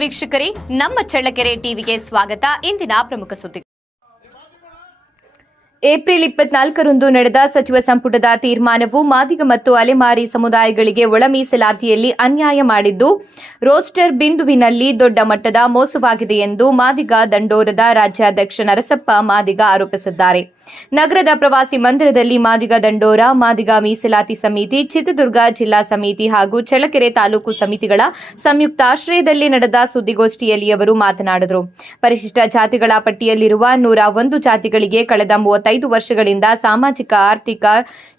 ವೀಕ್ಷಕರೇ, ನಮ್ಮ ಚಳ್ಳಕೆರೆ ಟಿವಿಗೆ ಸ್ವಾಗತ. ಇಂದಿನ ಪ್ರಮುಖ ಸುದ್ದಿ. ಏಪ್ರಿಲ್ 24ರಂದು ನಡೆದ ಸಚಿವ ಸಂಪುಟದ ತೀರ್ಮಾನವು ಮಾದಿಗ ಮತ್ತು ಅಲೆಮಾರಿ ಸಮುದಾಯಗಳಿಗೆ ಒಳ ಮೀಸಲಾತಿಯಲ್ಲಿ ಅನ್ಯಾಯ ಮಾಡಿದ್ದು ರೋಸ್ಟರ್ ಬಿಂದುವಿನಲ್ಲಿ ದೊಡ್ಡ ಮಟ್ಟದ ಮೋಸವಾಗಿದೆ ಎಂದು ಮಾದಿಗ ದಂಡೋರದ ರಾಜ್ಯಾಧ್ಯಕ್ಷ ನರಸಪ್ಪ ಮಾದಿಗ ಆರೋಪಿಸಿದ್ದಾರೆ. ನಗರದ ಪ್ರವಾಸಿ ಮಂದಿರದಲ್ಲಿ ಮಾದಿಗ ದಂಡೋರ, ಮಾದಿಗ ಮೀಸಲಾತಿ ಸಮಿತಿ, ಚಿತ್ರದುರ್ಗ ಜಿಲ್ಲಾ ಸಮಿತಿ ಹಾಗೂ ಚಳ್ಳಕೆರೆ ತಾಲೂಕು ಸಮಿತಿಗಳ ಸಂಯುಕ್ತ ಆಶ್ರಯದಲ್ಲಿ ನಡೆದ ಸುದ್ದಿಗೋಷ್ಠಿಯಲ್ಲಿ ಅವರು ಮಾತನಾಡಿದರು. ಪರಿಶಿಷ್ಟ ಜಾತಿಗಳ ಪಟ್ಟಿಯಲ್ಲಿರುವ 101 ಜಾತಿಗಳಿಗೆ ಕಳೆದ 35 ವರ್ಷಗಳಿಂದ ಸಾಮಾಜಿಕ, ಆರ್ಥಿಕ,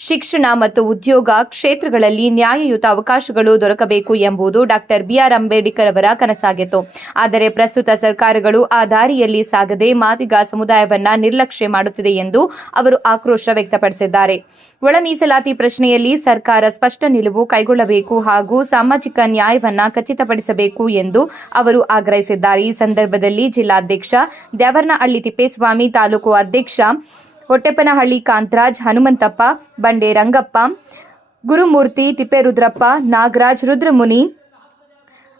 ಶಿಕ್ಷಣ ಮತ್ತು ಉದ್ಯೋಗ ಕ್ಷೇತ್ರಗಳಲ್ಲಿ ನ್ಯಾಯಯುತ ಅವಕಾಶಗಳು ದೊರಕಬೇಕು ಎಂಬುದು ಡಾಕ್ಟರ್ ಬಿಆರ್ ಅಂಬೇಡ್ಕರ್ ಅವರ ಕನಸಾಗಿತ್ತು. ಆದರೆ ಪ್ರಸ್ತುತ ಸರ್ಕಾರಗಳು ಆ ದಾರಿಯಲ್ಲಿ ಸಾಗದೆ ಮಾದಿಗ ಸಮುದಾಯವನ್ನ ನಿರ್ಲಕ್ಷ್ಯ ಮಾಡುತ್ತಿದೆ ಎಂದು ಅವರು ಆಕ್ರೋಶ ವ್ಯಕ್ತಪಡಿಸಿದ್ದಾರೆ. ಒಳ ಮೀಸಲಾತಿ ಪ್ರಶ್ನೆಯಲ್ಲಿ ಸರ್ಕಾರ ಸ್ಪಷ್ಟ ನಿಲುವು ಕೈಗೊಳ್ಳಬೇಕು ಹಾಗೂ ಸಾಮಾಜಿಕ ನ್ಯಾಯವನ್ನ ಖಚಿತಪಡಿಸಬೇಕು ಎಂದು ಅವರು ಆಗ್ರಹಿಸಿದ್ದಾರೆ. ಈ ಸಂದರ್ಭದಲ್ಲಿ ಜಿಲ್ಲಾಧ್ಯಕ್ಷ ದ್ಯಾವರನಹಳ್ಳಿ ತಿಪ್ಪೇಸ್ವಾಮಿ, ತಾಲೂಕು ಅಧ್ಯಕ್ಷ ಹೊಟ್ಟೆಪ್ಪನಹಳ್ಳಿ ಕಾಂತರಾಜ್, ಹನುಮಂತಪ್ಪ, ಬಂಡೆ ರಂಗಪ್ಪ, ಗುರುಮೂರ್ತಿ, ತಿಪ್ಪೇರುದ್ರಪ್ಪ, ನಾಗರಾಜ್, ರುದ್ರಮುನಿ,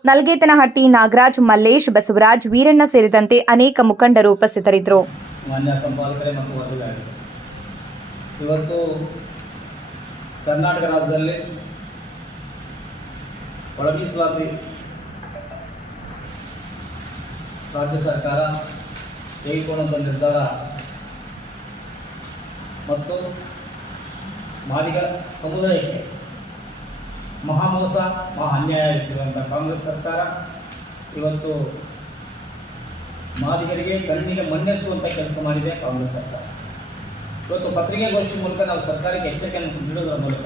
ನಲ್ಗೇತನಹಟ್ಟಿ ನಾಗರಾಜ್, ಮಲ್ಲೇಶ್, ಬಸವರಾಜ್, ವೀರಣ್ಣ ಸೇರಿದಂತೆ ಅನೇಕ ಮುಖಂಡರು ಉಪಸ್ಥಿತರಿದ್ದರು. ಮಾನ್ಯ ಸಂಪಾದಕರೇ ಮತ್ತು ವರದಿಗಾರರು, ಇವತ್ತು ಕರ್ನಾಟಕ ರಾಜ್ಯದಲ್ಲಿ ಒಳ ಮೀಸಲಾತಿ ರಾಜ್ಯ ಸರ್ಕಾರ ತೆಗೆದುಕೊಂಡಂಥ ನಿರ್ಧಾರ ಮತ್ತು ಮಾದಿಗ ಸಮುದಾಯಕ್ಕೆ ಮಹಾಮೋಸ, ಅನ್ಯಾಯ ಎಸಗಿರುವಂಥ ಕಾಂಗ್ರೆಸ್ ಸರ್ಕಾರ ಇವತ್ತು ಮಾದಿಗರಿಗೆ ಕಣ್ಣಿಗೆ ಮಣ್ಣೆಚ್ಚುವಂಥ ಕೆಲಸ ಮಾಡಿದೆ ಕಾಂಗ್ರೆಸ್ ಸರ್ಕಾರ. ಇವತ್ತು ಪತ್ರಿಕಾಗೋಷ್ಠಿ ಮೂಲಕ ನಾವು ಸರ್ಕಾರಕ್ಕೆ ಎಚ್ಚರಿಕೆಯನ್ನು ನೀಡುವುದರ ಮೂಲಕ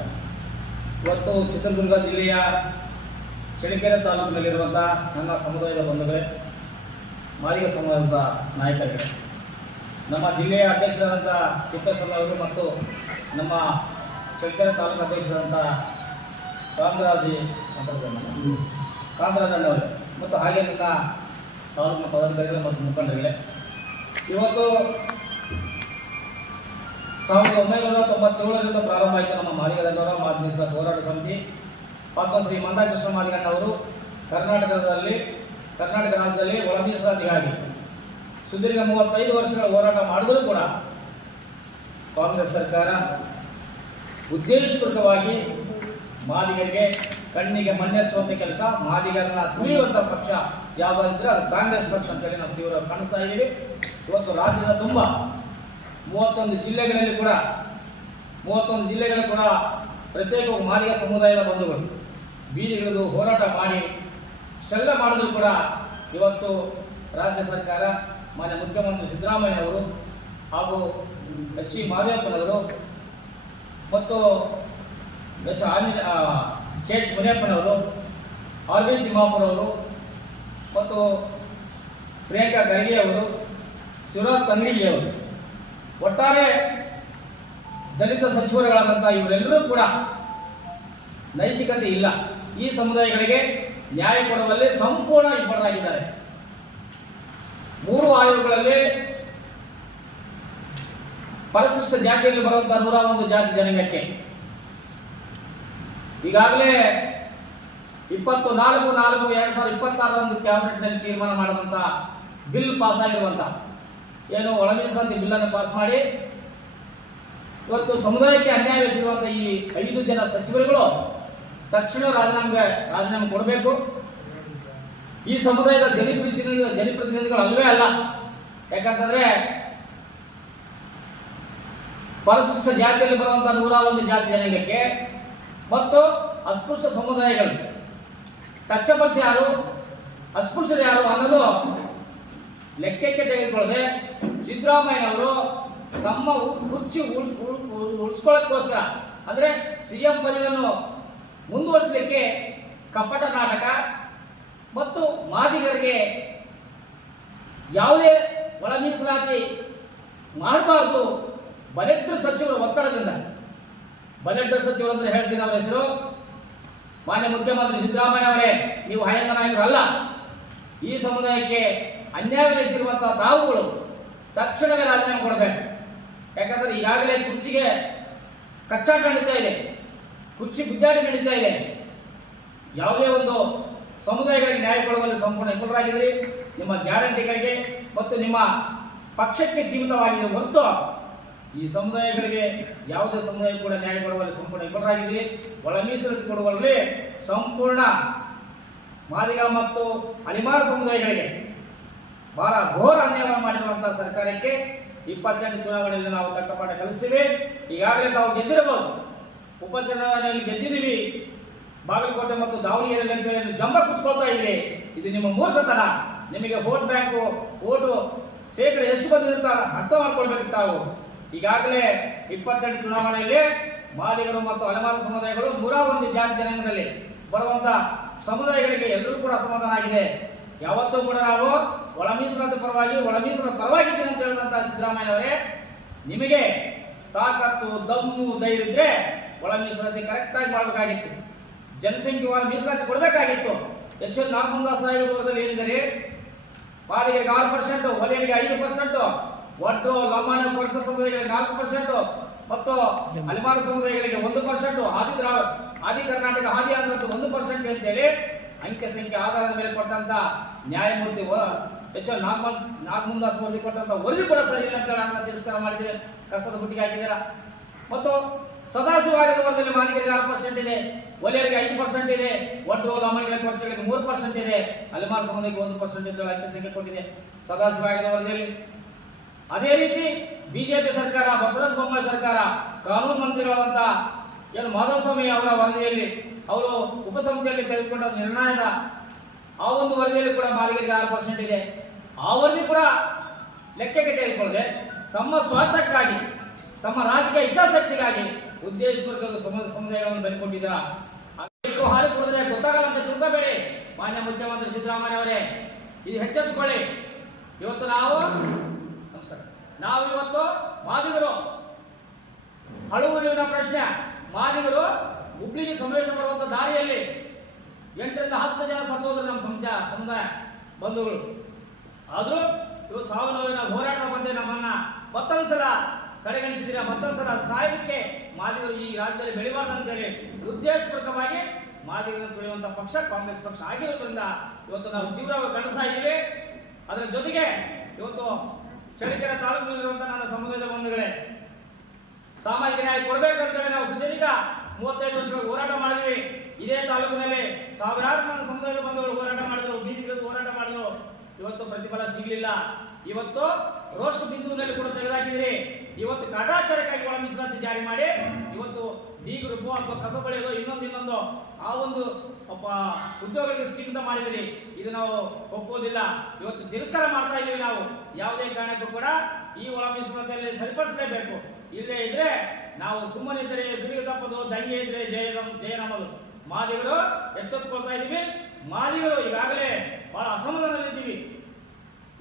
ಇವತ್ತು ಚಿತ್ರದುರ್ಗ ಜಿಲ್ಲೆಯ ಚಳ್ಳಕೆರೆ ತಾಲೂಕಿನಲ್ಲಿರುವಂಥ ನನ್ನ ಸಮುದಾಯದ ಬಂಧುಗಳೇ, ಮಾದಿಗ ಸಮಾಜದ ನಾಯಕರುಗಳೇ, ನಮ್ಮ ಜಿಲ್ಲೆಯ ಅಧ್ಯಕ್ಷರಾದಂಥ ತಿಪ್ಪೇಸ್ವಾಮಿ ಅವರು ಮತ್ತು ನಮ್ಮ ಚಳ್ಳಕೆರೆ ತಾಲೂಕು ಅಧ್ಯಕ್ಷರಾದಂಥ ಕಾಂತರಾಜಣ್ಣವರು ಮತ್ತು ಹಾಗೆ ನನ್ನ ತಾಲೂಕಿನ ಪದಾಧಿಕಾರಿಗಳು ಮತ್ತು ಮುಖಂಡರುಗಳೇ, ಇವತ್ತು 1997ರಿಂದ ಪ್ರಾರಂಭ ಆಯಿತು ನಮ್ಮ ಮಾದಿಗ ದಂಡೋರ ಮಾದಿಗ ಹೋರಾಟ ಸಮಿತಿ. ಪದ್ಮಶ್ರೀ ಮಂದಾಕೃಷ್ಣ ಮಾದಿಗಣ್ಣವರು ಕರ್ನಾಟಕ ರಾಜ್ಯದಲ್ಲಿ ಒಳ ಮೀಸಲಾತಿಗಾಗಿ ಸುದೀರ್ಘ 35 ವರ್ಷಗಳ ಹೋರಾಟ ಮಾಡಿದರೂ ಕೂಡ ಕಾಂಗ್ರೆಸ್ ಸರ್ಕಾರ ಉದ್ದೇಶಪೂರ್ವಕವಾಗಿ ಮಾದಿಗರಿಗೆ ಕಣ್ಣಿಗೆ ಮಣ್ಣೆಚ್ಚುವಂಥ ಕೆಲಸ, ಮಾದಿಗರನ್ನ ತುಳಿಯುವಂಥ ಪಕ್ಷ ಯಾವುದಾದ್ರೆ ಅದು ಕಾಂಗ್ರೆಸ್ ಪಕ್ಷ ಅಂತೇಳಿ ನಾವು ತೀವ್ರ ಕಾಣಿಸ್ತಾ ಇದ್ದೀವಿ. ಇವತ್ತು ರಾಜ್ಯದ ತುಂಬ 31 ಜಿಲ್ಲೆಗಳು ಕೂಡ ಪ್ರತ್ಯೇಕ ಮಾದಿಗ ಸಮುದಾಯದ ಬಂಧುಗಳು ಬೀದಿಗಿಳಿದು ಹೋರಾಟ ಮಾಡಿ ಇಷ್ಟೆಲ್ಲ ಮಾಡಿದ್ರು ಕೂಡ ಇವತ್ತು ರಾಜ್ಯ ಸರ್ಕಾರ ಮಾನ್ಯ ಮುಖ್ಯಮಂತ್ರಿ ಸಿದ್ದರಾಮಯ್ಯನವರು ಹಾಗೂ ಸಿ ಮಾದೇವಪ್ಪನವರು ಮತ್ತು ಕೆ.ಎಚ್. ಮುನಿಯಪ್ಪನವರು, ಆರ್.ವಿ. ತಿಮ್ಮಾಪುರವರು ಮತ್ತು ಪ್ರಿಯಾಂಕಾ ಖರ್ಗೆ ಅವರು, ಶಿವರಾಜ್ ತಂಗಡಿಯವರು, ಒಟ್ಟಾರೆ ದಲಿತ ಸಚಿವರುಗಳಾದಂಥ ಇವರೆಲ್ಲರೂ ಕೂಡ ನೈತಿಕತೆ ಇಲ್ಲ. ಈ ಸಮುದಾಯಗಳಿಗೆ ನ್ಯಾಯ ಕೊಡುವಲ್ಲಿ ಸಂಪೂರ್ಣ ವಿಫಲರಾಗಿದ್ದಾರೆ. 3 ಆಯೋಗಗಳಲ್ಲಿ ಪರಿಶಿಷ್ಟ ಜಾತಿಯಲ್ಲಿ ಬರುವಂಥ 101 ಜಾತಿ ಜನಾಂಗಕ್ಕೆ ಈಗಾಗಲೇ 24/4/2026 ಕ್ಯಾಬಿನೆಟ್ನಲ್ಲಿ ತೀರ್ಮಾನ ಮಾಡಿದಂಥ ಬಿಲ್ ಪಾಸ್ ಆಗಿರುವಂಥ ಏನು ಒಳ ಮೀಸಲಾತಿ ಬಿಲ್ಲನ್ನು ಪಾಸ್ ಮಾಡಿ ಇವತ್ತು ಸಮುದಾಯಕ್ಕೆ ಅನ್ಯಾಯ ಎಸಗಿರುವಂಥ ಈ 5 ಜನ ಸಚಿವರುಗಳು ತಕ್ಷಣ ರಾಜೀನಾಮೆ ಕೊಡಬೇಕು. ಈ ಸಮುದಾಯದ ಜನಪ್ರತಿನಿಧಿಗಳು ಅಲ್ವೇ ಅಲ್ಲ. ಯಾಕಂತಂದ್ರೆ ಪರಿಶಿಷ್ಟ ಜಾತಿಯಲ್ಲಿ ಬರುವಂಥ 101 ಜಾತಿ ಜನಾಂಗಕ್ಕೆ ಮತ್ತು ಅಸ್ಪೃಶ್ಯ ಸಮುದಾಯಗಳು ಟಚ್ಚಪಕ್ಷ ಯಾರು, ಅಸ್ಪೃಶ್ಯರು ಯಾರು ಅನ್ನೋದು ಲೆಕ್ಕಕ್ಕೆ ತೆಗೆದುಕೊಳ್ಳದೆ ಸಿದ್ದರಾಮಯ್ಯನವರು ತಮ್ಮ ಕುರ್ಚಿ ಉಳಿಸ್ಕೊಳ್ಳೋಕ್ಕೋಸ್ಕರ ಅಂದರೆ CM ಪದವಿಯನ್ನು ಮುಂದುವರಿಸಲಿಕ್ಕೆ ಕಪಟ ನಾಟಕ ಮತ್ತು ಮಾದಿಗರಿಗೆ ಯಾವುದೇ ಒಳ ಮೀಸಲಾತಿ ಮಾಡಬಾರ್ದು ಬಲೆಡ್ಡು ಸಚಿವರ ಒತ್ತಡದಿಂದ, ಬಲೆಡ್ಡು ಸಚಿವರು ಅಂದರೆ ಹೇಳ್ತೀನಿ ಅವರ ಹೆಸರು ಮಾನ್ಯ ಮುಖ್ಯಮಂತ್ರಿ ಸಿದ್ದರಾಮಯ್ಯ ಅವರೇ, ನೀವು ಹಯಂಗ ನಾಯಕರಲ್ಲ. ಈ ಸಮುದಾಯಕ್ಕೆ ಅನ್ಯಾಯ ಎಸಗಿರುವಂಥ ತಾವುಗಳು ತಕ್ಷಣವೇ ರಾಜೀನಾಮೆ ಕೊಡಬೇಕು. ಯಾಕಂದರೆ ಈಗಾಗಲೇ ಕುರ್ಚಿಗೆ ಕಚ್ಚಾಟ ನಡೀತಾ ಇದೆ, ಕುರ್ಚಿ ಗುದ್ದಾಟ ನಡೀತಾ ಇದೆ. ಯಾವುದೇ ಒಂದು ಸಮುದಾಯಗಳಿಗೆ ನ್ಯಾಯ ಕೊಡುವಲ್ಲಿ ಸಂಪೂರ್ಣ ವಿಫಲರಾಗಿದ್ದೀರಿ. ನಿಮ್ಮ ಗ್ಯಾರಂಟಿಗಳಿಗೆ ಮತ್ತು ನಿಮ್ಮ ಪಕ್ಷಕ್ಕೆ ಸೀಮಿತವಾಗಿದೆ ಹೊರತು ಈ ಸಮುದಾಯಗಳಿಗೆ ಯಾವುದೇ ಸಮುದಾಯ ಕೂಡ ನ್ಯಾಯ ಕೊಡುವಲ್ಲಿ ಸಂಪೂರ್ಣ ವಿಫಲರಾಗಿದ್ದೀರಿ. ಒಳ ಮೀಸಲಾತಿ ಕೊಡುವಲ್ಲಿ ಸಂಪೂರ್ಣ ಮಾದಿಗ ಮತ್ತು ಅಲಿಮಾರ ಸಮುದಾಯಗಳಿಗೆ ಬಹಳ ಘೋರ ಅನ್ಯಾಯ ಮಾಡಿರುವಂತಹ ಸರ್ಕಾರಕ್ಕೆ 28 ಚುನಾವಣೆಯಲ್ಲಿ ನಾವು ತಕ್ಕಪಾಠ ಕಲಿಸ್ತೀವಿ. ಈಗಾಗಲೇ ನಾವು ಗೆದ್ದಿರಬಹುದು, ಉಪಚುನಾವಣೆಯಲ್ಲಿ ಗೆದ್ದಿದ್ದೀವಿ. ಬಾಗಲಕೋಟೆ ಮತ್ತು ದಾವಣಗೆರೆಯಲ್ಲಿ ಅಂತ ಹೇಳಿ ಜಂಬ ಕುತ್ಕೊಳ್ತಾ ಇದ್ರಿ. ಇದು ನಿಮ್ಮ ಮೂರ್ಖತನ. ನಿಮಗೆ ವೋಟ್ ಬ್ಯಾಂಕು ಓಟು ಶೇಕಡ ಎಷ್ಟು ಬಂದಿದೆ ಅಂತ ಅರ್ಥ ಮಾಡ್ಕೊಳ್ಬೇಕು ತಾವು. ಈಗಾಗಲೇ 28 ಚುನಾವಣೆಯಲ್ಲಿ ಮಾದಿಗರು ಮತ್ತು ಅಲೆಮಾರಿ ಸಮುದಾಯಗಳು 101 ಜಾತಿ ಜನಾಂಗದಲ್ಲಿ ಬರುವಂತ ಸಮುದಾಯಗಳಿಗೆ ಎಲ್ಲರೂ ಕೂಡ ಅಸಮಾಧಾನ ಆಗಿದೆ. ಯಾವತ್ತೂ ಕೂಡ ನಾವು ಒಳ ಮೀಸಲಾತಿ ಪರವಾಗಿ ಇದ್ದೀನಿ ಅಂತ ಹೇಳಿದಂತಹ ಸಿದ್ದರಾಮಯ್ಯ ಅವರೇ, ನಿಮಗೆ ತಾಕತ್ತು ದಮ್ಮು ಧೈರ್ಯ ಇದ್ರೆ ಒಳ ಮೀಸಲಾತಿ ಕರೆಕ್ಟ್ ಆಗಿ ಮಾಡಬೇಕಾಗಿತ್ತು. ಜನಸಂಖ್ಯೆವಾರ ಮೀಸಲಾತಿ ಕೊಡಬೇಕಾಗಿತ್ತು. ಎಚ್ ಎನ್ ನಾಗಮಂಗಲ ಸಾಹೇಬರಲ್ಲಿ ಏನಿದ್ದಾರೆ, ಮಾದಿಗರಿಗೆ 6%, ಒಲೆಯರಿಗೆ 5%, ಒಟ್ಟು ಲಂಬಾಣ ಕೊರಚ ಸಮುದಾಯಗಳಿಗೆ 4% ಮತ್ತು ಅಲಿಮಾರ ಸಮುದಾಯಗಳಿಗೆ 1%, ಆದಿ ಕರ್ನಾಟಕ ಆದಿ ಆಂಧ್ರಕ್ಕೆ 1% ಅಂತೇಳಿ ಅಂಕೆ ಸಂಖ್ಯೆ ಆಧಾರದ ಮೇಲೆ ಕೊಟ್ಟಂತ ನ್ಯಾಯಮೂರ್ತಿ ಎಚ್ ಎನ್ ನಾಗಮಂದಾಸ್ ವರದಿ ಕೊಟ್ಟಂತ ವರದಿ ಕೂಡ ಸರಿ ಇಲ್ಲ ಅಂತ ಹೇಳಿ ತಿರಸ್ಕಾರ ಮಾಡಿದ್ರೆ ಕಸದ ಗುಟ್ಟಿಗೆ ಹಾಕಿದ್ದೀರಾ. ಮತ್ತು ಸದಾಶಿವಾಗದ ವರದಿಯಲ್ಲಿ ಮಾದಿಗರಿಗೆ 6% ಇದೆ, ಒಲೆಯರಿಗೆ 5% ಇದೆ, ಒಟ್ಟು ಲಂಬಾಣಿಗಳ ಕೊರಚಗಳಿಗೆ 3% ಇದೆ, ಅಲಿಮಾರ ಸಮುದಾಯಕ್ಕೆ 1% ಅಂತ ಅಂಕೆ ಸಂಖ್ಯೆ ಕೊಟ್ಟಿದೆ ಸದಾಶಿವಾಗದ ವರದಿಯಲ್ಲಿ. ಅದೇ ರೀತಿ ಬಿಜೆಪಿ ಸರ್ಕಾರ, ಬಸವರಾಜ ಬೊಮ್ಮಾಯಿ ಸರ್ಕಾರ, ಕಾನೂನು ಮಂತ್ರಿಗಳಾದಂತ ಏನು ಮಾಧವಸ್ವಾಮಿ ಅವರ ವರದಿಯಲ್ಲಿ ಅವರು ಉಪಸಮಿತಿಯಲ್ಲಿ ತೆಗೆದುಕೊಂಡ ನಿರ್ಣಯದ ಆ ಒಂದು ವರದಿಯಲ್ಲಿ ಕೂಡ ಮಾದಿಗರಿಗೆ 6% ಇದೆ. ಆ ವರದಿ ಕೂಡ ಲೆಕ್ಕಕ್ಕೆ ತೆಗೆದುಕೊಳ್ಳದೆ ತಮ್ಮ ಸ್ವಾರ್ಥಕ್ಕಾಗಿ, ತಮ್ಮ ರಾಜಕೀಯ ಇಚ್ಛಾಶಕ್ತಿಗಾಗಿ ಉದ್ದೇಶಪೂರ್ವಕ ಸಮುದಾಯಗಳನ್ನು ಬೆಳೆಕೊಂಡಿದ್ದೀರಾ. ಹಾಲು ಕುಡಿದ್ರೆ ಗೊತ್ತಾಗಲ್ಲ ಅಂತ ತಿಳ್ಕೋಬೇಡಿ. ಮಾನ್ಯ ಮುಖ್ಯಮಂತ್ರಿ ಸಿದ್ದರಾಮಯ್ಯ ಅವರೇ, ಇದು ಎಚ್ಚೆತ್ತುಕೊಳ್ಳಿ. ಇವತ್ತು ನಾವು ಇವತ್ತು ಮಾದಿಗರು ಹಳುವಿನ ಪ್ರಶ್ನೆ, ಮಾದಿಗರು ಹುಬ್ಳಿಗೆ ಸಮಾವೇಶ ಮಾಡುವಂತ ದಾರಿಯಲ್ಲಿ 8 ರಿಂದ 10 ಜನ ಸತ್ತೋದ್ರು ನಮ್ಮ ಸಮುದಾಯ ಬಂಧುಗಳು. ಆದ್ರೂ ಇವರು ಸಾವು ನೋವಿನ ಹೋರಾಟದ ಬಂದೆ ನಮ್ಮನ್ನ ಮತ್ತೊಂದು ಸಲ ಕಡೆಗಣಿಸಿದಿರ. ಮತ್ತೊಂದು ಸಲ ಸಾಯೋದಕ್ಕೆ ಮಾದಿಗರು ಈ ರಾಜ್ಯದಲ್ಲಿ ಬೆಳಿಬಾರ್ದು ಅಂತೇಳಿ ಉದ್ದೇಶಪೂರ್ವಕವಾಗಿ ಮಾದಿಗರು ಬೆಳೆಯುವಂತಹ ಪಕ್ಷ ಕಾಂಗ್ರೆಸ್ ಪಕ್ಷ ಆಗಿರೋದ್ರಿಂದ ಇವತ್ತು ನಾವು ತೀವ್ರವಾಗಿ ಖಂಡಿಸ್ತಾ ಇದ್ದೀವಿ. ಅದರ ಜೊತೆಗೆ ಇವತ್ತು ಚಳ್ಳಕೆರೆ ತಾಲೂಕಿನಲ್ಲಿರುವಂತಹ ನನ್ನ ಸಮುದಾಯದ ಬಂಧುಗಳೇ, ಸಾಮಾಜಿಕ ನ್ಯಾಯ ಕೊಡಬೇಕಂತೇಳಿ ನಾವು ಸುದೀರ್ಘ 35 ವರ್ಷಗಳು ಹೋರಾಟ ಮಾಡಿದ್ವಿ. ಇದೇ ತಾಲೂಕಿನಲ್ಲಿ ಸಾವಿರಾರು ನನ್ನ ಸಮುದಾಯದ ಬಂಧುಗಳು ಹೋರಾಟ ಮಾಡಿದ್ರು, ಬೀದಿಗಿಳಿದು ಹೋರಾಟ ಮಾಡಿದ್ರು. ಇವತ್ತು ಪ್ರತಿಫಲ ಸಿಗಲಿಲ್ಲ. ಇವತ್ತು ರೋಷ ಬಿಂದುವಿನಲ್ಲಿ ಕೂಡ ತೆಗೆದಾಕಿದ್ರಿ. ಇವತ್ತು ಕಾಟಾಚಾರಕ್ಕಾಗಿ ಒಳ ಮೀಸಲಾತಿ ಜಾರಿ ಮಾಡಿ ಇವತ್ತು ಡಿ ಗ್ರೂಪ್ ಅಥವಾ ಕಸ ಬಳಿಯೋದು ಇನ್ನೊಂದು ಆ ಒಂದು ಉದ್ಯೋಗಗಳಿಗೆ ಸೀಮಿತ ಮಾಡಿದಿರಿ. ಇದು ನಾವು ಒಪ್ಪುವುದಿಲ್ಲ. ಇವತ್ತು ತಿರಸ್ಕಾರ ಮಾಡ್ತಾ ಇದ್ದೀವಿ. ನಾವು ಯಾವುದೇ ಕಾರಣಕ್ಕೂ ಕೂಡ ಈ ಒಳ ಮೀಸಲಾತಿಯಲ್ಲಿ ಸರಿಪಡಿಸಲೇಬೇಕು. ಇಲ್ಲೇ ಇದ್ರೆ ನಾವು ಸುಮ್ಮನಿದ್ದರೆ ಸುರಿಯ ತಪ್ಪದು, ದಂಗೆ ಇದ್ರೆ ಜಯ ನಮ್ಮದು. ಮಾದಿಗರು ಎಚ್ಚೆತ್ತುಕೊಳ್ತಾ ಇದ್ದೀವಿ. ಮಾದಿಗರು ಈಗಾಗಲೇ ಬಹಳ ಅಸಮಾಧಾನದಲ್ಲಿದ್ದೀವಿ.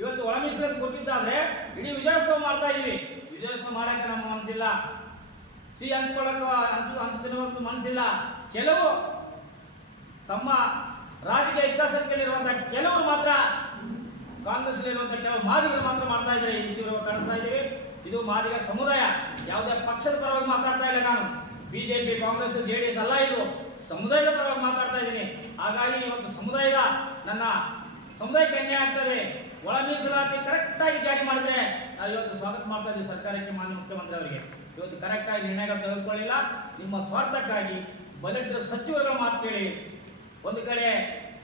ಇವತ್ತು ಒಳ ಮೀಸಲಾತಿ ಕೊಟ್ಟಿದ್ದಾದ್ರೆ ಇಡೀ ವಿಜಯೋತ್ಸವ ಮಾಡ್ತಾ ಇದ್ದೀವಿ. ವಿಜಯೋತ್ಸವ ಮಾಡಕ್ಕೆ ನಮ್ಮ ಮನಸ್ಸಿಲ್ಲ, ಹಂಚುತ್ತಿರುವಂತ ಮನಸ್ಸಿಲ್ಲ. ಕೆಲವು ತಮ್ಮ ರಾಜಕೀಯ ಇಚ್ಛಾಶಕ್ತಿಯಲ್ಲಿರುವಂತಹ ಕೆಲವರು ಮಾತ್ರ, ಕಾಂಗ್ರೆಸ್ ಇರುವಂತಹ ಕೆಲವು ಮಾದಿಗರು ಮಾತ್ರ ಮಾಡ್ತಾ ಇದ್ದಾರೆ. ಈ ತೀವ್ರವಾಗಿ ಕಾಣಿಸ್ತಾ ಇದ್ದೀವಿ. ಇದು ಮಾದಿಗ ಸಮುದಾಯ, ಯಾವುದೇ ಪಕ್ಷದ ಪರವಾಗಿ ಮಾತಾಡ್ತಾ ಇಲ್ಲ ನಾನು. ಬಿಜೆಪಿ, ಕಾಂಗ್ರೆಸ್, ಜೆಡಿಎಸ್ ಅಲ್ಲ, ಇದು ಸಮುದಾಯದ ಪರವಾಗಿ ಮಾತಾಡ್ತಾ ಇದ್ದೀನಿ. ಹಾಗಾಗಿ ಇವತ್ತು ನನ್ನ ಸಮುದಾಯಕ್ಕೆ ಅನ್ಯಾಯ ಆಗ್ತದೆ. ಒಳ ಮೀಸಲಾತಿ ಕರೆಕ್ಟ್ ಆಗಿ ಜಾರಿ ಮಾಡಿದ್ರೆ ನಾವು ಇವತ್ತು ಸ್ವಾಗತ ಮಾಡ್ತಾ ಇದ್ದೀವಿ ಸರ್ಕಾರಕ್ಕೆ, ಮಾನ್ಯ ಮುಖ್ಯಮಂತ್ರಿ ಅವರಿಗೆ. ಇವತ್ತು ಕರೆಕ್ಟ್ ಆಗಿ ನಿರ್ಣಯಗಳು ತೆಗೆದುಕೊಳ್ಳಿಲ್ಲ. ನಿಮ್ಮ ಸ್ವಾರ್ಥಕ್ಕಾಗಿ ಬಜೆಟ್ ಸಚಿವರುಗಳ ಮಾತು ಕೇಳಿ, ಒಂದು ಕಡೆ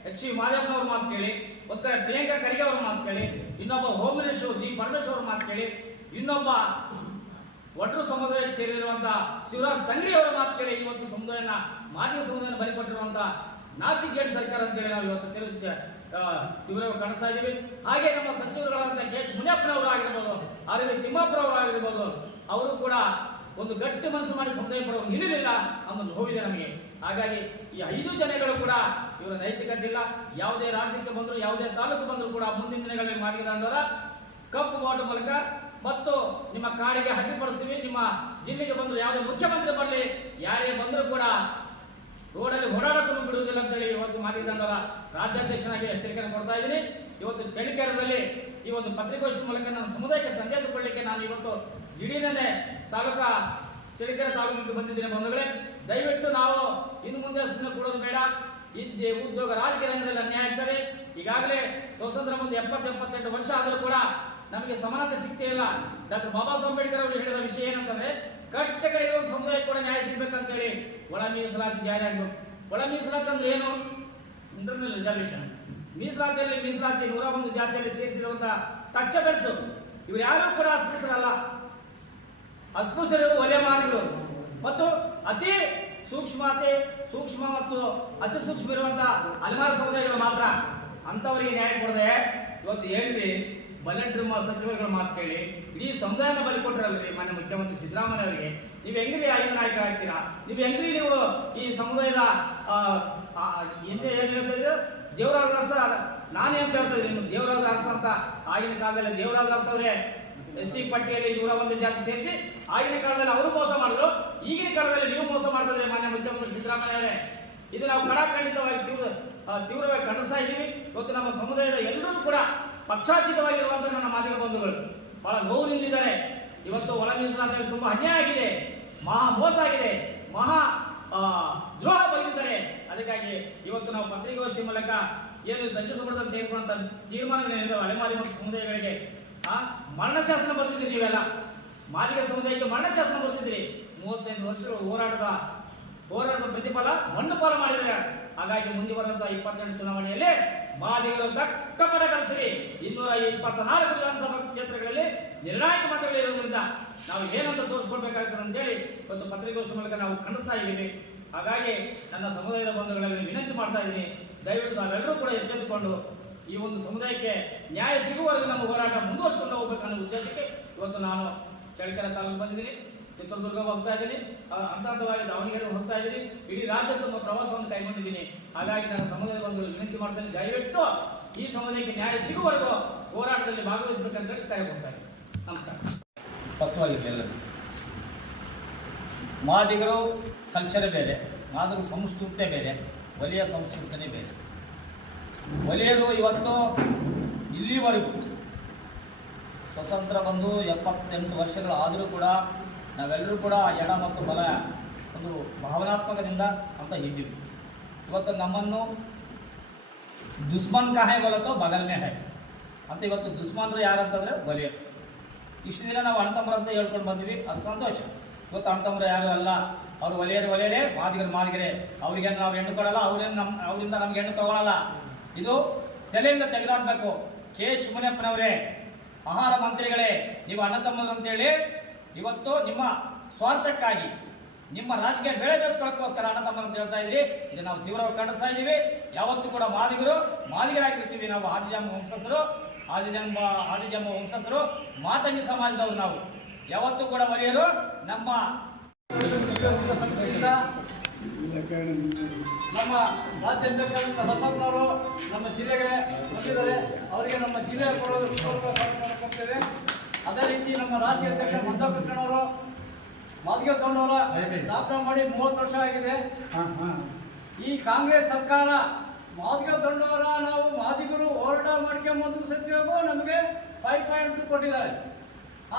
ಎಚ್ ಸಿ ಮಾದೇವನವ್ರ ಮಾತು ಕೇಳಿ, ಒಂದು ಕಡೆ ಪ್ರಿಯಾಂಕಾ ಖರ್ಗೆ ಅವ್ರ ಮಾತು ಕೇಳಿ, ಇನ್ನೊಬ್ಬ ಹೋಮ್ ಮಿನಿಸ್ಟರ್ ಜಿ ಪರಮೇಶ್ವರ್ ಅವ್ರ ಮಾತು ಕೇಳಿ, ಇನ್ನೊಬ್ಬ ಒಡ್ರು ಸಮುದಾಯಕ್ಕೆ ಸೇರಿರುವಂತಹ ಶಿವರಾಜ್ ತಂಗಡಿ ಅವರ ಮಾತು ಕೇಳಿ ಇವತ್ತು ಸಮುದಾಯನ, ಮಾದಿಗ ಸಮುದಾಯನ ಬಲಿಕೊಟ್ಟಿರುವಂತಹ ನಾಚಿಕೇಡ್ ಸರ್ಕಾರ ಅಂತೇಳಿ ನಾವು ಇವತ್ತು ತೀವ್ರವಾಗಿ ಕಾಣಿಸ್ತಾ ಇದ್ದೀವಿ. ಹಾಗೆ ನಮ್ಮ ಸಚಿವರುಗಳಾದಂತಹ ಕೆ ಎಚ್ ಮುನಿಯಪ್ಪನವರು ಆಗಿರ್ಬೋದು, ಆರ್ ವಿ ತಿಮ್ಮಾಪುರವರು ಆಗಿರ್ಬೋದು, ಅವರು ಕೂಡ ಒಂದು ಗಟ್ಟಿ ಮನಸ್ಸು ಮಾಡಿ ಸಮುದಾಯ ಪರವಾಗಿ ನಿಲ್ಲಲಿಲ್ಲ ಅನ್ನೋ ನೋವಿದೆ ನಮಗೆ. ಹಾಗಾಗಿ ಈ 5 ಜನಗಳು ಕೂಡ ಇವರ ನೈತಿಕತೆ ಇಲ್ಲ. ಯಾವುದೇ ರಾಜ್ಯಕ್ಕೆ ಬಂದರೂ, ಯಾವುದೇ ತಾಲೂಕು ಬಂದರೂ ಕೂಡ ಮುಂದಿನ ದಿನಗಳಲ್ಲಿ ಮಾದಿಗ ದಾಂಡೋರ ಕಪ್ಪು ಬಾಟು ಮೂಲಕ ಮತ್ತು ನಿಮ್ಮ ಕಾರಿಗೆ ಅಡ್ಡಿಪಡಿಸ್ತೀವಿ. ನಿಮ್ಮ ಜಿಲ್ಲೆಗೆ ಬಂದರೂ ಯಾವುದೇ ಮುಖ್ಯಮಂತ್ರಿ ಬರಲಿ, ಯಾರೇ ಬಂದರೂ ಕೂಡ ರೋಡಲ್ಲಿ ಓಡಾಡಕ್ಕೂ ಬಿಡುವುದಿಲ್ಲ ಅಂತೇಳಿ ಇವತ್ತು ಮಾದಿಗ ದಾಂಡೋರ ರಾಜ್ಯಾಧ್ಯಕ್ಷನಾಗಿ ಎಚ್ಚರಿಕೆಯನ್ನು ಕೊಡ್ತಾ ಇದ್ದೀನಿ. ಇವತ್ತು ಚಳ್ಳಕೆರೆಯಲ್ಲಿ ಈ ಒಂದು ಪತ್ರಿಕಾಗೋಷ್ಠಿ ಮೂಲಕ ನನ್ನ ಸಮುದಾಯಕ್ಕೆ ಸಂದೇಶ ಕೊಡಲಿಕ್ಕೆ ನಾನು ಇವತ್ತು ಜಿಡಿನೇ ಚಳ್ಳಕೆರೆ ತಾಲೂಕಿಗೆ ಬಂದಿದ್ದೀನಿ. ಬಂಧುಗಳೇ, ದಯವಿಟ್ಟು ನಾವು ಇನ್ನು ಮುಂದೆ ಸುಮ್ಮನೆ ಕೊಡೋದು ಬೇಡ. ಉದ್ಯೋಗ ರಾಜಕೀಯ ರಂಗದಲ್ಲಿ ಅನ್ಯಾಯ ಆಗ್ತದೆ. ಈಗಾಗಲೇ ಸ್ವಾತಂತ್ರ್ಯ ಬಂದು 70-78 ವರ್ಷ ಆದರೂ ಕೂಡ ನಮಗೆ ಸಮಾನತೆ ಸಿಗ್ತೇ ಇಲ್ಲ. ಡಾಕ್ಟರ್ ಬಾಬಾ ಸಾಹೇಬ್ ಅಂಬೇಡ್ಕರ್ ಅವರು ಹೇಳಿದ ವಿಷಯ ಏನಂತಂದ್ರೆ ಕಟ್ಟೆಗಳಿಗೆ ಒಂದು ಸಮುದಾಯ ಕೂಡ ನ್ಯಾಯ ಸಿಗ್ಬೇಕಂತೇಳಿ ಒಳ ಮೀಸಲಾತಿ ಜಾರಿ ಆಗಬೇಕು. ಒಳ ಮೀಸಲಾತಿ ಅಂದ್ರೆ ಏನು? Internal reservation. ಮೀಸಲಾತಿಯಲ್ಲಿ ಮೀಸಲಾತಿ 101 ಜಾತಿಯಲ್ಲಿ ಸೇರಿಸಿರುವಂತಹ ತಚ್ಚ ಬೆಲ್ಸು ಇವರು ಯಾರು ಕೂಡ ಅಸ್ಪೃಶ್ಯರಲ್ಲ. ಅಸ್ಪೃಶ್ಯರು ಒಲೆಮಾದಿಗಳು ಮತ್ತು ಅತಿ ಸೂಕ್ಷ್ಮ ಮತ್ತು ಅತಿ ಸೂಕ್ಷ್ಮ ಇರುವಂತಹ ಅಲೆಮಾರಿ ಸಮುದಾಯಗಳು ಮಾತ್ರ ಅಂತವರಿಗೆ ನ್ಯಾಯ ಕೊಡದೆ ಇವತ್ತು ಏನ್ರಿ ಬಲೆಂಡ್ರು ಸಚಿವರುಗಳ ಮಾತು ಕೇಳಿ ಇಡೀ ಸಮುದಾಯನ ಬಲಿ ಕೊಟ್ಟರಲ್ರಿ ಮಾನ್ಯ ಮುಖ್ಯಮಂತ್ರಿ ಸಿದ್ದರಾಮಯ್ಯ ಅವರಿಗೆ. ನೀವು ಹೆಂಗ್ರಿ ಆಯ್ದ ನಾಯಕ ಆಗ್ತೀರಾ? ನೀವು ಹೆಂಗ್ರಿ ನೀವು ಈ ಸಮುದಾಯದ ಹಿಂದೆ ಏನ್ ಹೇಳ್ತಿದ್ರು ದೇವರಾಜ ಅರಸ, ನಾನೇ ಅಂತ ಹೇಳ್ತಿದ್ರಿ ನೀವು ದೇವರಾಜ ಅರಸ ಅಂತ. ಆಗಿನ ಕಾಲದಲ್ಲಿ ದೇವರಾಜ ಅರಸ ಅವರೇ SC ಪಟ್ಟಿಯಲ್ಲಿ 101 ಜಾತಿ ಸೇರಿಸಿ ಆಗಿನ ಕಾಲದಲ್ಲಿ ಅವರು ಮೋಸ ಮಾಡಿದ್ರು. ಈಗಿನ ಕಾಲದಲ್ಲಿ ನೀವು ಮೋಸ ಮಾಡ್ತಿದ್ರೆ ಮಾನ್ಯ ಮುಖ್ಯಮಂತ್ರಿ ಸಿದ್ದರಾಮಯ್ಯ ಅವರೇ. ಇದು ನಾವು ಕಡಾಖಂಡಿತವಾಗಿ ತೀವ್ರವಾಗಿ ಖಂಡಿಸ್ತಾ ಇದ್ದೀವಿ. ಇವತ್ತು ನಮ್ಮ ಸಮುದಾಯದ ಎಲ್ಲರೂ ಕೂಡ ಪಕ್ಷಾತೀತವಾಗಿರುವಂತಹ ನನ್ನ ಮಾದಿಗ ಬಂಧುಗಳು ಬಹಳ ನೋವಿನಿಂದಿದ್ದಾರೆ. ಇವತ್ತು ಒಳ ಮೀಸಲಾತಿಯಲ್ಲಿ ತುಂಬಾ ಅನ್ಯಾಯ ಆಗಿದೆ, ಮಹಾ ಮೋಸ ಆಗಿದೆ, ಮಹಾ ದ್ರೋಹ ಬೈದಿದ್ದಾರೆ. ಅದಕ್ಕಾಗಿ ಇವತ್ತು ನಾವು ಪತ್ರಿಕಾಗೋಷ್ಠಿ ಮೂಲಕ ಏನು ಸಚಿವ ಸಂಪುಟದಲ್ಲಿ ತೆಗೆದುಕೊಂಡಂತ ತೀರ್ಮಾನಗಳೇನಿದೆ ಅಲೆಮಾರಿ ಮತ್ತು ಸಮುದಾಯಗಳಿಗೆ ಮರಣ ಶಾಸನ ಬರ್ತಿದ್ದೀರಿ. ನೀವೆಲ್ಲ ಮಾದಿಗ ಸಮುದಾಯಕ್ಕೆ ಮರಣ ಶಾಸನ ಬರ್ತಿದ್ದೀರಿ. 35 ವರ್ಷಗಳ ಹೋರಾಟದ ಪ್ರತಿಫಲ ಮಣ್ಣು ಪಾಲು ಮಾಡಿದ್ದಾರೆ. ಹಾಗಾಗಿ ಮುಂದೆ ಬರುವಂತಹ 28 ಚುನಾವಣೆಯಲ್ಲಿ ಮಾದಿಗರು ದಕ್ಕಪಡ ಕಳಿಸಿ 224 ವಿಧಾನಸಭಾ ಕ್ಷೇತ್ರಗಳಲ್ಲಿ ನಿರ್ಣಾಯಕ ಮತಗಳಿರುವುದರಿಂದ ನಾವು ಏನಂತ ತೋರಿಸ್ಕೊಳ್ಬೇಕಾಗ್ತದೆ ಅಂತೇಳಿ ಒಂದು ಪತ್ರಿಕಾಗೋಷ್ಠಿ ಮೂಲಕ ನಾವು ಖಂಡಿಸ್ತಾ ಇದ್ದೀವಿ. ಹಾಗಾಗಿ ನನ್ನ ಸಮುದಾಯದ ಬಂಧುಗಳಲ್ಲಿ ವಿನಂತಿ ಮಾಡ್ತಾ ಇದ್ದೀನಿ, ದಯವಿಟ್ಟು ನಾವೆಲ್ಲರೂ ಕೂಡ ಎಚ್ಚೆತ್ತುಕೊಂಡು ಈ ಒಂದು ಸಮುದಾಯಕ್ಕೆ ನ್ಯಾಯ ಸಿಗುವವರೆಗೂ ನಮ್ಮ ಹೋರಾಟ ಮುಂದುವರಿಸಿಕೊಂಡು ಹೋಗ್ಬೇಕನ್ನೋ ಉದ್ದೇಶಕ್ಕೆ ಇವತ್ತು ನಾನು ಚಳ್ಳಕೆರೆ ತಾಲೂಕು ಬಂದಿದ್ದೀನಿ, ಚಿತ್ರದುರ್ಗ ಹೋಗ್ತಾ ಇದ್ದೀನಿ, ಹಂತವಾಗಿ ದಾವಣಗೆರೆ ಹೋಗ್ತಾ ಇದ್ದೀನಿ, ಇಡೀ ರಾಜ್ಯದ ತುಂಬ ಪ್ರವಾಸವನ್ನು ಕೈಗೊಂಡಿದ್ದೀನಿ. ಹಾಗಾಗಿ ನನ್ನ ಸಮುದಾಯ ಬಂಧುಗಳು ವಿನಂತಿ ಮಾಡ್ತೇನೆ, ದಯವಿಟ್ಟು ಈ ಸಮುದಾಯಕ್ಕೆ ನ್ಯಾಯ ಸಿಗುವವರೆಗೂ ಹೋರಾಟದಲ್ಲಿ ಭಾಗವಹಿಸಬೇಕಂತ ಕರೆ ಕೊಡ್ತಾ ಇದ್ದೀನಿ. ನಮಸ್ಕಾರ. ಸ್ಪಷ್ಟವಾಗಿರಲಿ ಎಲ್ಲರೂ, ಮಾದಿಗರು ಕಲ್ಚರೇ ಬೇರೆ, ಮಾದಿಗರು ಸಂಸ್ಕೃತಿಯೇ ಬೇರೆ, ಒಲೆಯ ಸಂಸ್ಕೃತಿನೇ ಬೇರೆ. ಒಲೆಯರು ಇವತ್ತು ಇಲ್ಲಿವರೆಗೂ ಸ್ವತಂತ್ರ ಬಂದು 78 ವರ್ಷಗಳಾದರೂ ಕೂಡ ನಾವೆಲ್ಲರೂ ಕೂಡ ಎಡ ಮತ್ತು ಬಲ ಒಂದು ಭಾವನಾತ್ಮಕದಿಂದ ಅಂತ ಇದ್ದೀವಿ. ಇವತ್ತು ನಮ್ಮನ್ನು ದುಶ್ಮನ್ ಕಾಹೆ ಬಲತ್ತೋ ಬಗಲ್ನೇ ಹೈ ಅಂತ. ಇವತ್ತು ದುಶ್ಮನ್ರು ಯಾರಂತಂದರೆ ಒಲೆಯರು. ಇಷ್ಟು ದಿನ ನಾವು ಅಣ್ಣತಮ್ಮರು ಅಂತ ಹೇಳ್ಕೊಂಡು ಬಂದ್ವಿ, ಅದು ಸಂತೋಷ. ಇವತ್ತು ಅಣ್ಣತಮ್ಮರು ಯಾರು ಅಲ್ಲ, ಅವರು ಒಲೆಯರೇ, ಮಾದಿಗರೇ. ಅವ್ರಿಗೆ ನಾವು ಹೆಣ್ಣು ಕೊಡಲ್ಲ, ಅವರಿಂದ ನಮ್ಗೆ ಹೆಣ್ಣು ತಗೊಳ್ಳಲ್ಲ. ಇದು ತಲೆಯಿಂದ ತೆಗೆದಾಕಬೇಕು. ಕೆ ಚುಮನಪ್ಪನವರೇ, ಆಹಾರ ಮಂತ್ರಿಗಳೇ, ನೀವು ಅಣ್ಣ ತಮ್ಮರು ಅಂತೇಳಿ ಇವತ್ತು ನಿಮ್ಮ ಸ್ವಾರ್ಥಕ್ಕಾಗಿ ನಿಮ್ಮ ರಾಜಕೀಯ ಬೆಳೆ ಬೇಯಿಸ್ಕೊಳ್ಳೋಕ್ಕೋಸ್ಕರ ಅಣ್ಣ ತಮ್ಮರು ಅಂತ ಹೇಳ್ತಾ ಇದ್ರಿ. ಇದು ನಾವು ತೀವ್ರವಾಗಿ ಖಂಡಿಸ್ತಾ ಇದ್ದೀವಿ. ಯಾವತ್ತೂ ಕೂಡ ಮಾದಿಗರಾಗಿರ್ತೀವಿ. ನಾವು ಆದಿಜಾಂಬ ವಂಶಸ್ಥರು ಮಾತಂಗಿ ಸಮಾಜದವರು. ನಾವು ಯಾವತ್ತೂ ಕೂಡ ಒಲೆಯರು ನಮ್ಮ ನಮ್ಮ ರಾಜ್ಯಾಧ್ಯಕ್ಷ ಬಸವಣ್ಣವರು ನಮ್ಮ ಜಿಲ್ಲೆಗೆ ಬಂದಿದ್ದಾರೆ. ಅವರಿಗೆ ನಮ್ಮ ಜಿಲ್ಲೆಯ ಕೊಡ್ತೇವೆ. ಅದೇ ರೀತಿ ನಮ್ಮ ರಾಷ್ಟ್ರೀಯ ಅಧ್ಯಕ್ಷ ಮಂದಕೃಷ್ಣವರು ಮಾದಿಗ ತಂಡವರ ಸ್ಥಾಪನೆ ಮಾಡಿ 30 ವರ್ಷ ಆಗಿದೆ. ಈ ಕಾಂಗ್ರೆಸ್ ಸರ್ಕಾರ ಮಾದಿಗ ತಂಡವರ ನಾವು ಮಾದಿಗರು ಹೋರಾಟ ಮಾಡ್ಕೊಂಬಂದು ಸತ್ಯವೂ ನಮಗೆ 5.2 ಕೊಟ್ಟಿದ್ದಾರೆ.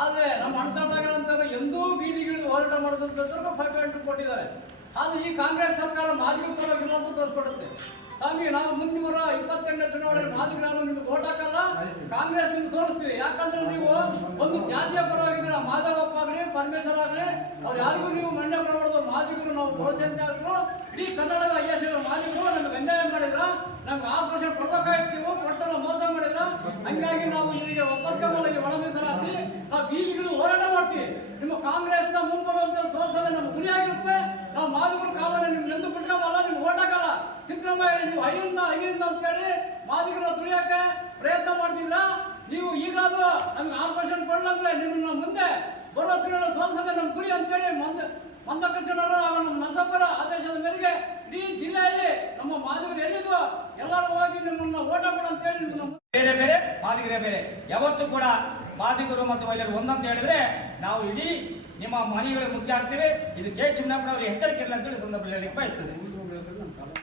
ಆದರೆ ನಮ್ಮ ಅಣ್ಣ ಎಂದೂ ಬೀದಿಗಳು ಹೋರಾಟ ಮಾಡೋದಂತಂದ್ರೂ 5.2 ಕೊಟ್ಟಿದ್ದಾರೆ. ಆದರೆ ಈ ಕಾಂಗ್ರೆಸ್ ಸರ್ಕಾರ ಮಾದಿಗರ ಪರವಾಗಿ ಅಂತ ತೋರಿಸ್ಕೊಡುತ್ತೆ. ಸ್ವಾಮಿ, ನಾವು ಮುಂದೆ ಬರೋ 28ನೇ ಚುನಾವಣೆ ಮಾದಿಗರು ನಿಮ್ಗೆ ಓಟ್ ಹಾಕಲ್ಲ, ಕಾಂಗ್ರೆಸ್ ನಿಮ್ಗೆ ಸೋಲಿಸ್ತೀವಿ. ಯಾಕಂದ್ರೆ ನೀವು ಒಂದು ಜಾತಿಯ ಪರವಾಗಿದ್ದೀರ. ಮಾಧವಪ್ಪ ಆಗಲಿ, ಪರಮೇಶ್ವರ ಆಗಲಿ, ಅವ್ರು ಯಾರಿಗೂ ನೀವು ಮಂಡ್ಯ ಬರಬಾರ್ದು. ಮಾದಿಗರು ನಾವು ಪ್ರೋತ್ಸಾಹ ಆದ್ರು ಇಡೀ ಕನ್ನಡದ ಮಾದಿಗರು ನಮ್ಗೆ ಅನ್ಯಾಯ ಮಾಡಿದ್ರ, ನಮ್ಗೆ 6% ಕೊಡ್ಬೇಕಾಗಿತ್ತು, ಕೊಟ್ಟಲ್ಲ ಮೋಸ ಮಾಡಿದ್ರ. ಹಂಗಾಗಿ ನಾವು ಇಲ್ಲಿಗೆ ಒಪ್ಪತ್ಕೊಂಬಲ್ಲ. ಈ ಒಳ ಮೀಸಲಾತಿ ನಾವು ಬೀದಿಗಳು ಹೋರಾಟ ಮಾಡ್ತೀವಿ. ನಿಮ್ಮ ಕಾಂಗ್ರೆಸ್ನ ಮುಂಬರುವಂತ ಸೋಲ್ಸೋದೇ ನಮ್ಮ ಗುರಿಯಾಗಿರುತ್ತೆ. ನಾವು ಮಾದಿಗರು ಕಾಲಲ್ಲಿ ನಿಮ್ಗೆ ಎಂದು ಬಿಟ್ಕೊಂಬಲ್ಲ, ನಿಮ್ಗೆ ಓಟ್ ಹಾಕಲ್ಲ. ಸಿದ್ದರಾಮಯ್ಯ ನೀವು ಅಯ್ಯಿಂದ ಅಂತೇಳಿ ಮಾದಿಗರ ತುಳಿಯಕ್ಕೆ ಪ್ರಯತ್ನ ಮಾಡ್ತಿದ್ರ. ನೀವು ಈಗಲಾದ್ರೂ ನಮ್ಗೆ 6% ಕೊಡಲಂದ್ರೆ ನಿಮ್ಮನ್ನ ಮುಂದೆ ಬರೋ ತಿಂಗಳ ಸೋಲ್ಸೋದೇ ನಮ್ಮ ಗುರಿ ಅಂತೇಳಿ ಮಂದಕೃಷ್ಣವರು ನಮ್ಮ ನರಸಪ್ಪರ ಆದೇಶದ ಮೇರೆಗೆ ಇಡೀ ಜಿಲ್ಲೆಯಲ್ಲಿ ನಮ್ಮ ಮಾದಿಗರು ಎಲ್ಲಿದ್ದು ಎಲ್ಲರೂ ಹೋಗಿ ನಿಮ್ಮನ್ನ ಓಟ ಕೊಡ ಅಂತೇಳಿ ಬೇರೆ ಬೇರೆ ಮಾದಿಗರೇ ಬೇರೆ. ಯಾವತ್ತೂ ಕೂಡ ಮಾದಿಗರು ಮತ್ತು ಒಲೆಯರು ಒಂದಂತ ಹೇಳಿದ್ರೆ ನಾವು ಇಡೀ ನಿಮ್ಮ ಮನೆಗಳಿಗೆ ಮುಖ್ಯ ಆಗ್ತೀವಿ. ಇದು ಕೆ ಚುಮನಪ್ಪನವರು ಎಚ್ಚರಿಕೆ ಇಲ್ಲ ಅಂತೇಳಿ ಸಂದರ್ಭದಲ್ಲಿ ಬಯಸ್ತದೆ.